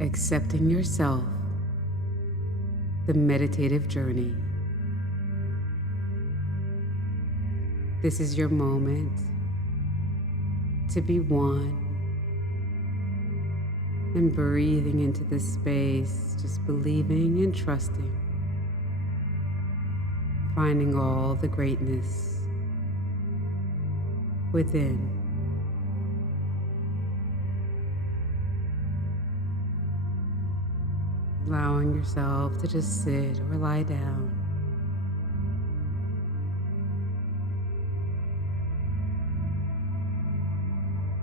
accepting yourself, the meditative journey. This is your moment to be one and breathing into this space, just believing and trusting, finding all the greatness within. Allowing yourself to just sit or lie down.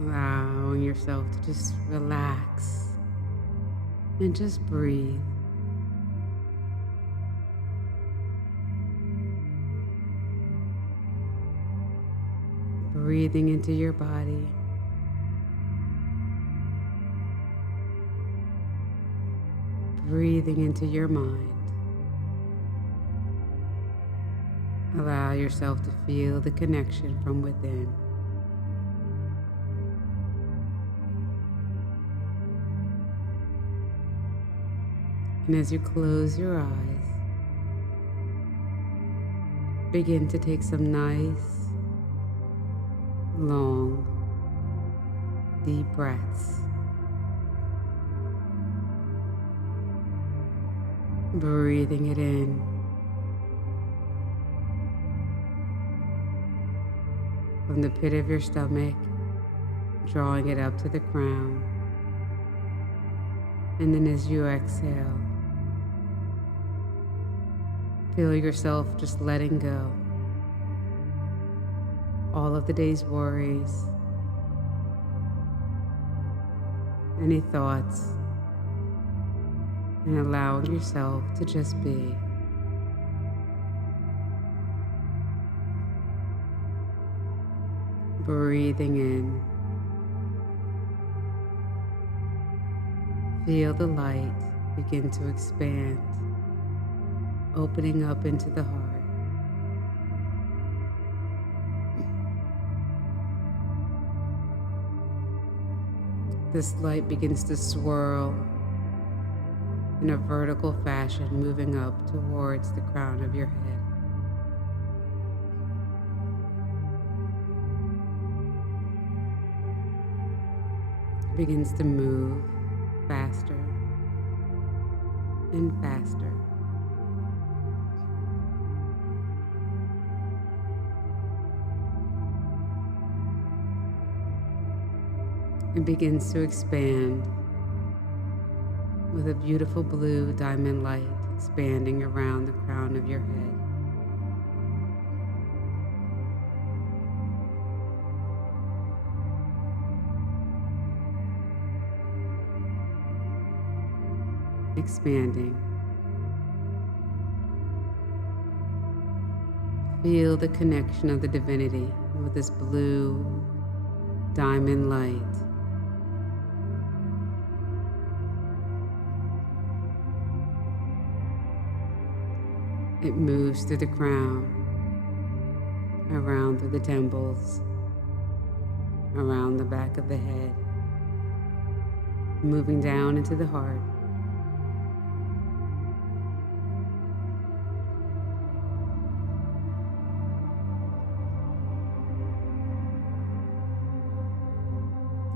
Allowing yourself to just relax and just breathe. Breathing into your body. Breathing into your mind. Allow yourself to feel the connection from within. And as you close your eyes, begin to take some nice, long, deep breaths. Breathing it in. From the pit of your stomach, drawing it up to the crown. And then as you exhale, feel yourself just letting go. All of the day's worries, any thoughts, and allowing yourself to just be. Breathing in. Feel the light begin to expand, opening up into the heart. This light begins to swirl in a vertical fashion, moving up towards the crown of your head. It begins to move faster and faster. It begins to expand with a beautiful blue diamond light expanding around the crown of your head. Expanding. Feel the connection of the divinity with this blue diamond light. It moves through the crown, around through the temples, around the back of the head, moving down into the heart.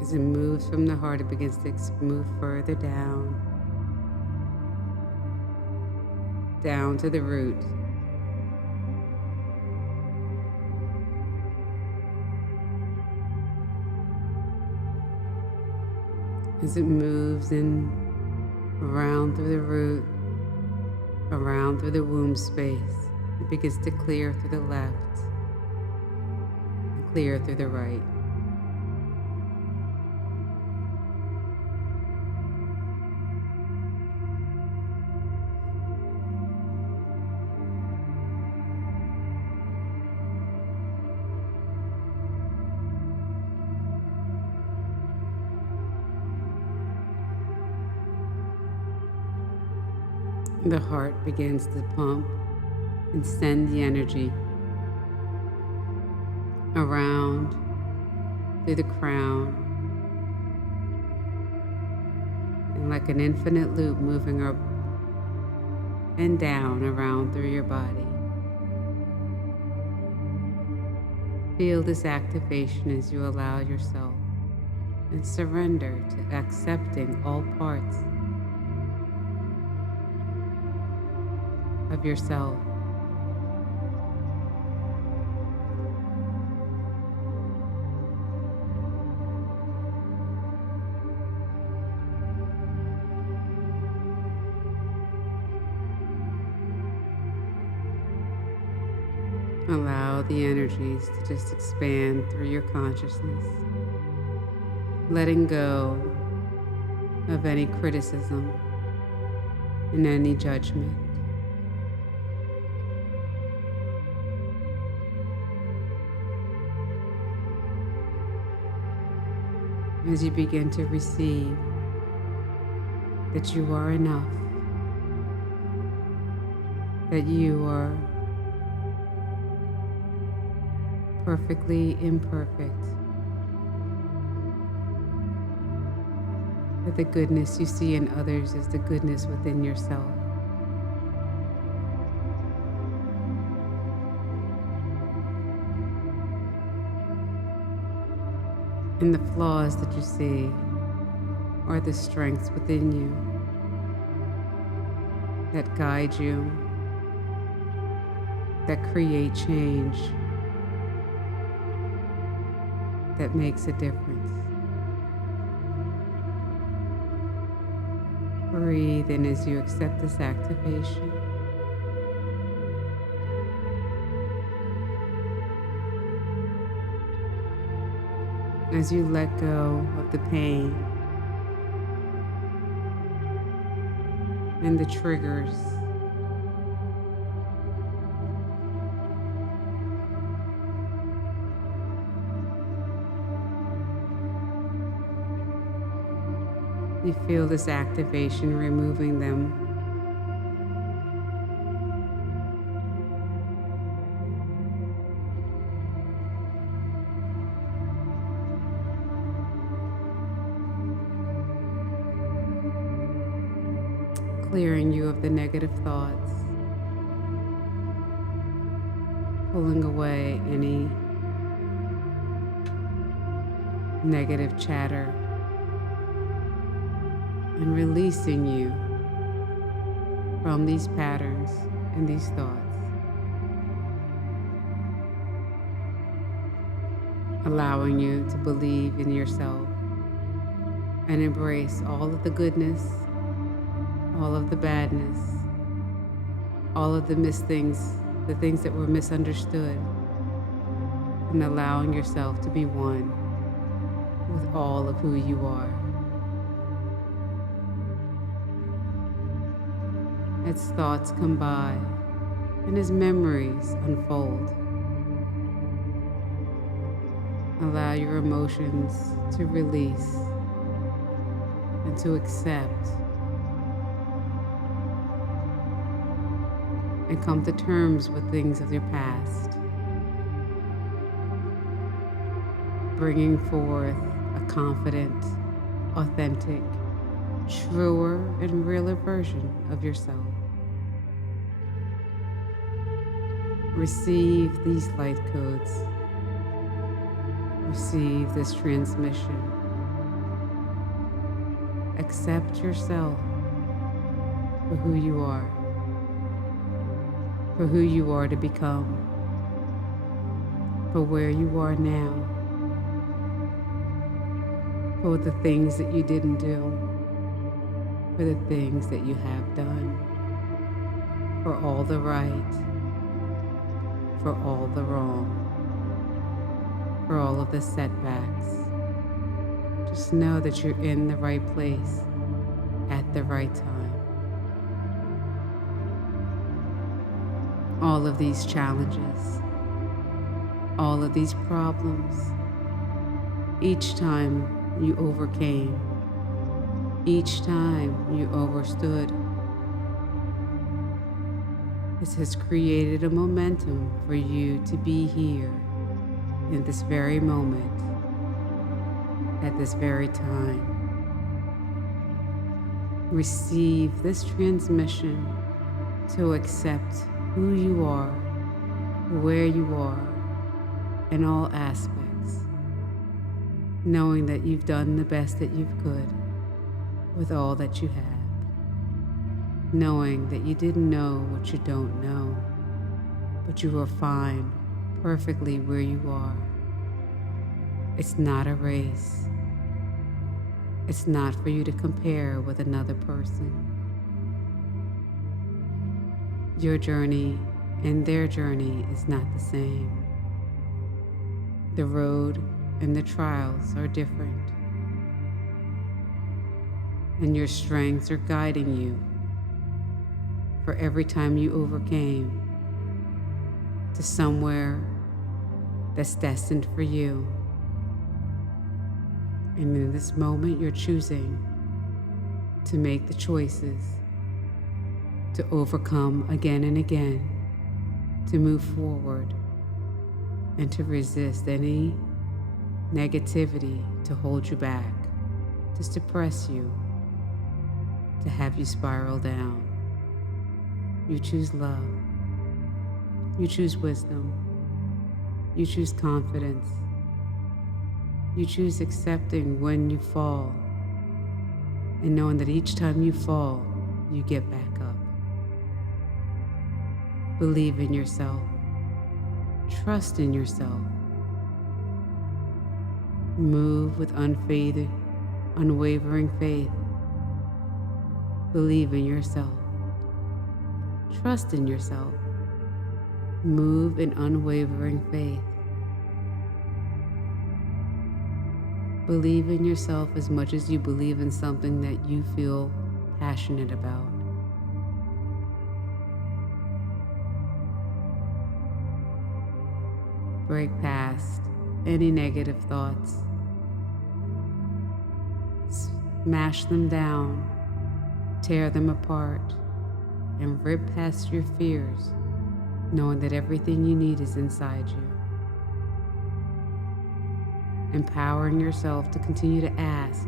As it moves from the heart, it begins to move further down to the root. As it moves in, around through the root, around through the womb space, it begins to clear through the left and clear through the right. The heart begins to pump and send the energy around through the crown and like an infinite loop moving up and down around through your body. Feel this activation as you allow yourself and surrender to accepting all parts of yourself. Allow the energies to just expand through your consciousness, letting go of any criticism and any judgment. As you begin to receive that you are enough, that you are perfectly imperfect, that the goodness you see in others is the goodness within yourself. And the flaws that you see are the strengths within you that guide you, that create change, that makes a difference. Breathe in as you accept this activation. As you let go of the pain and the triggers, you feel this activation removing them. Clearing you of the negative thoughts, pulling away any negative chatter, and releasing you from these patterns and these thoughts. Allowing you to believe in yourself and embrace all of the goodness, all of the badness, all of the missed things, the things that were misunderstood, and allowing yourself to be one with all of who you are. As thoughts come by and as memories unfold, allow your emotions to release and to accept and come to terms with things of your past, bringing forth a confident, authentic, truer, and realer version of yourself. Receive these light codes. Receive this transmission. Accept yourself for who you are, for who you are to become, for where you are now, for the things that you didn't do, for the things that you have done, for all the right, for all the wrong, for all of the setbacks. Just know that you're in the right place at the right time. All of these challenges, all of these problems, each time you overcame, each time you overstood, this has created a momentum for you to be here in this very moment, at this very time. receive this transmission to accept who you are, where you are, in all aspects, knowing that you've done the best that you could with all that you have, knowing that you didn't know what you don't know, but you are fine perfectly where you are. It's not a race. It's not for you to compare with another person. Your journey and their journey is not the same. The road and the trials are different, and your strengths are guiding you for every time you overcame to somewhere that's destined for you. And in this moment, you're choosing to make the choices to overcome again and again, to move forward, and to resist any negativity to hold you back, to suppress you, to have you spiral down. You choose love. You choose wisdom. You choose confidence. You choose accepting when you fall and knowing that each time you fall, you get back up. Believe in yourself. Trust in yourself. Move with unwavering faith. Believe in yourself. Trust in yourself. Move in unwavering faith. Believe in yourself as much as you believe in something that you feel passionate about. Break past any negative thoughts. Smash them down, tear them apart, and rip past your fears, knowing that everything you need is inside you. Empowering yourself to continue to ask,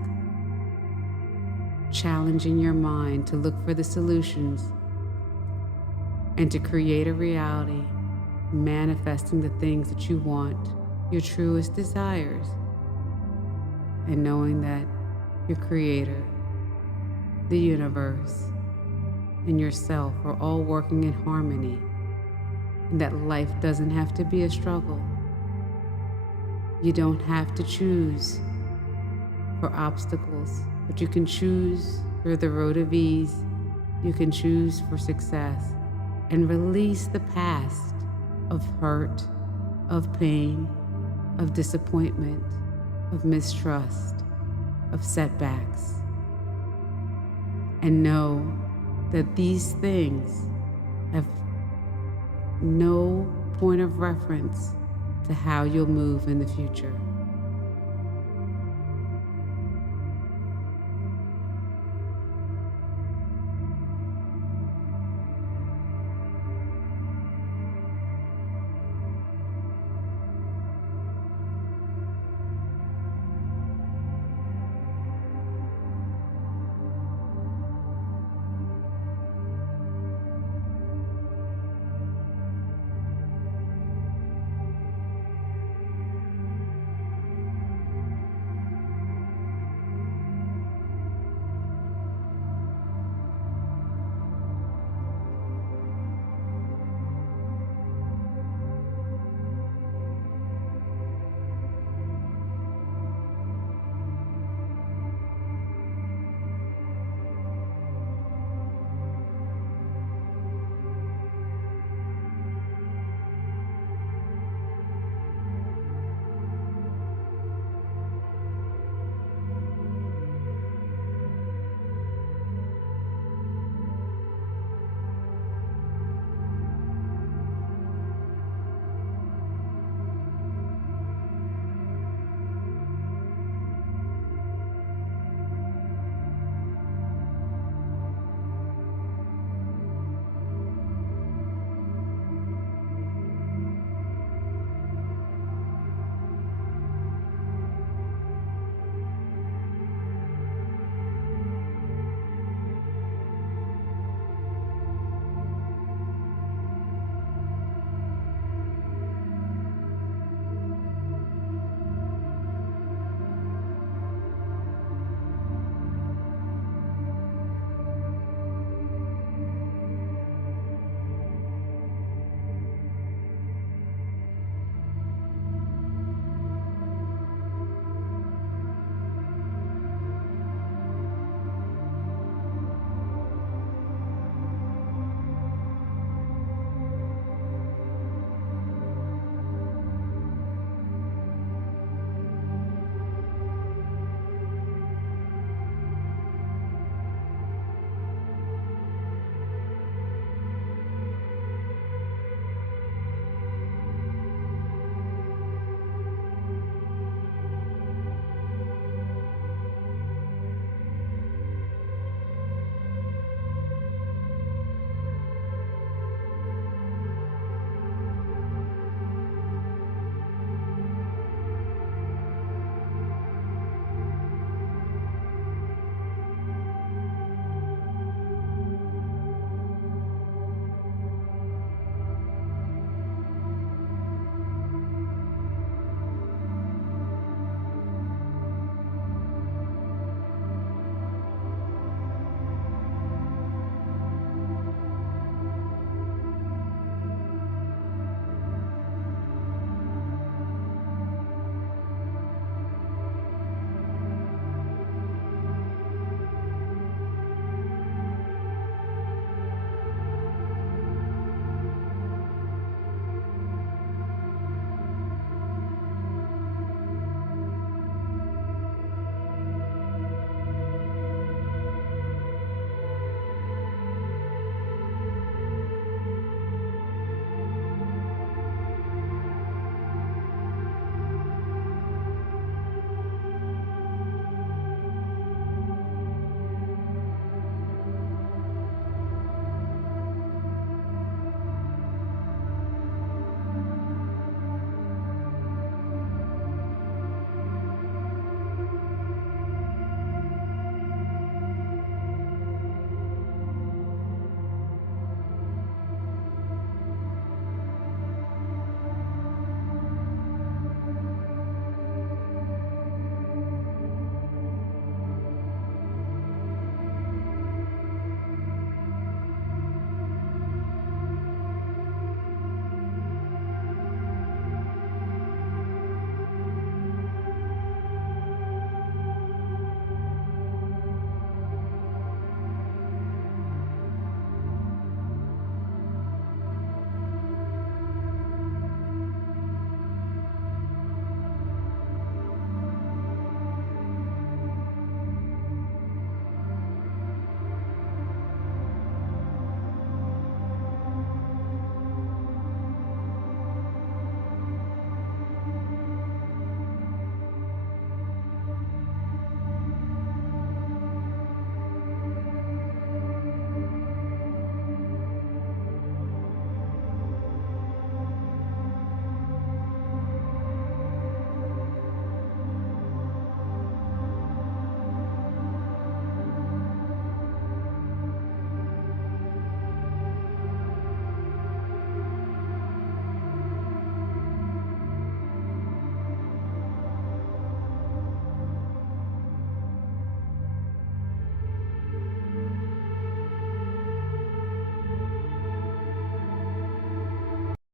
challenging your mind to look for the solutions, and to create a reality, manifesting the things that you want, your truest desires, and knowing that your creator, the universe, and yourself are all working in harmony, and that life doesn't have to be a struggle. You don't have to choose for obstacles, but you can choose for the road of ease. You can choose for success and release the past of hurt, of pain, of disappointment, of mistrust, of setbacks. And know that these things have no point of reference to how you'll move in the future.